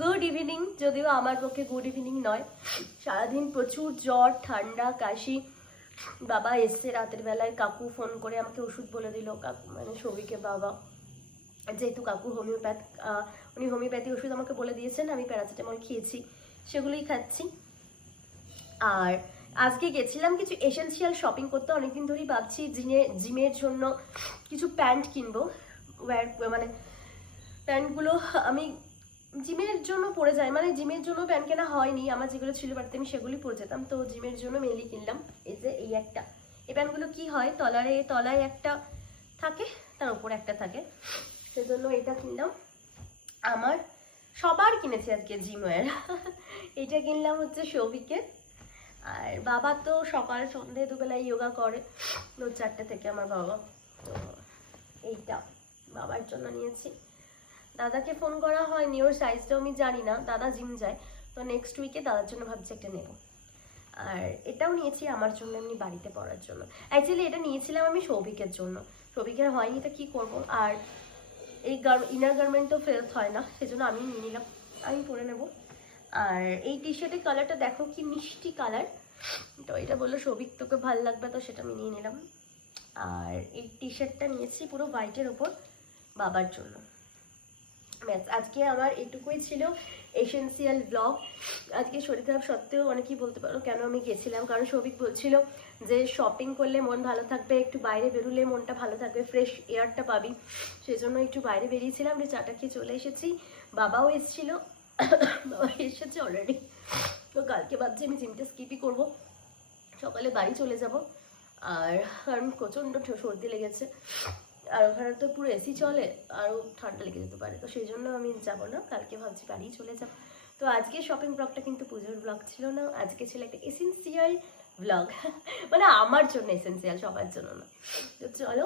Good evening, যদিও আমার পক্ষে গুড ইভিনিং নয়। সারাদিন প্রচুর জ্বর, ঠান্ডা, কাশি। বাবা এসছে রাতের বেলায়, কাকু ফোন করে আমাকে ওষুধ বলে দিল। কাকু মানে সবিকে বাবা, যেহেতু কাকু হোমিওপ্যাথ, উনি হোমিওপ্যাথি ওষুধ আমাকে বলে দিয়েছেন, আমি প্যারাসিটামল খেয়েছি, সেগুলোই খাচ্ছি। আর আজকে গেছিলাম কিছু এসেনশিয়াল শপিং করতে। অনেকদিন ধরেই ভাবছি জিমের জন্য কিছু প্যান্ট কিনবো। মানে প্যান্টগুলো আমি জিমের জন্য পরে যাই, মানে জিমের জন্য প্যান্ট কেনা হয়নি আমার, যেগুলো ছিল বাড়িতে আমি সেগুলি পরে যেতাম। তো জিমের জন্য মেনলি কিনলাম এই যে এই একটা। এই প্যান্টগুলো কি হয়, তলায় একটা থাকে, তার উপরে একটা থাকে, সেজন্য এটা কিনলাম। আমার সবার কিনেছি আজকে জিমের। এটা কিনলাম হচ্ছে সৌভিকের। আর বাবা তো সকাল সন্ধে দুবেলায় যোগা করে, 4টে থেকে আমার বাবা। তো এইটা বাবার জন্য নিয়েছি। দাদাকে ফোন করা হয়নি, ওর সাইজটাও আমি জানি না, দাদা জিম যায়। তো নেক্সট উইকে দাদার জন্য ভাবছি একটা নেব। আর এটাও নিয়েছি আমার জন্য, এমনি বাড়িতে পরার জন্য। অ্যাকচুয়ালি এটা নিয়েছিলাম আমি সৌভিকের জন্য, সৌভিকের হয়নি, তো কী করবো। আর এই ইনার গার্মেন্ট তো ফেরত হয় না, সেজন্য আমি নিয়ে নিলাম, আমি পরে নেব। আর এই টি শার্টের কালারটা দেখো কি মিষ্টি কালার, তো এটা বললো সৌভিক তোকে ভালো লাগবে, তো সেটা আমি নিয়ে নিলাম। আর এই টি শার্টটা নিয়েছি পুরো হোয়াইটের ওপর, বাবার জন্য। ব্যাস, আজকে আমার এইটুকুই ছিল এসেন্সিয়াল ব্লগ। আজকে শরীর খারাপ সত্ত্বেও অনেকেই বলতে পারো কেন আমি গেছিলাম, কারণ সৌভিক বলছিল যে শপিং করলে মন ভালো থাকবে, একটু বাইরে বেরোলে মনটা ভালো থাকবে, ফ্রেশ এয়ারটা পাবি, সেজন্য একটু বাইরে বেরিয়েছিলাম। যে চাটা খেয়ে চলে এসেছি, বাবাও এসেছিল, বাবা এসেছে অলরেডি। তো কালকে ভাবছি আমি জিমটা স্কিপই করবো, সকালে বাড়ি চলে যাব। আর কারণ প্রচণ্ড সর্দি লেগেছে, আর ওখানে তো পুরো এসি চলে, আরও ঠান্ডা লেগে যেতে পারে, তো সেই জন্য আমি যাব না, কালকে ভাবছি বাড়ি চলে যাব। তো আজকে শপিং ব্লগটা কিন্তু পুজোর ব্লগ ছিল না, আজকে ছিল একটা এসেন্সিয়াল ব্লগ। মানে আমার জন্য এসেন্সিয়াল, সবার জন্য না। তো চলো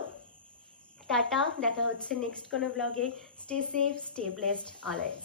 টাটা, দেখা হচ্ছে নেক্সট কোনো ব্লগে। Stay safe, stay blessed always.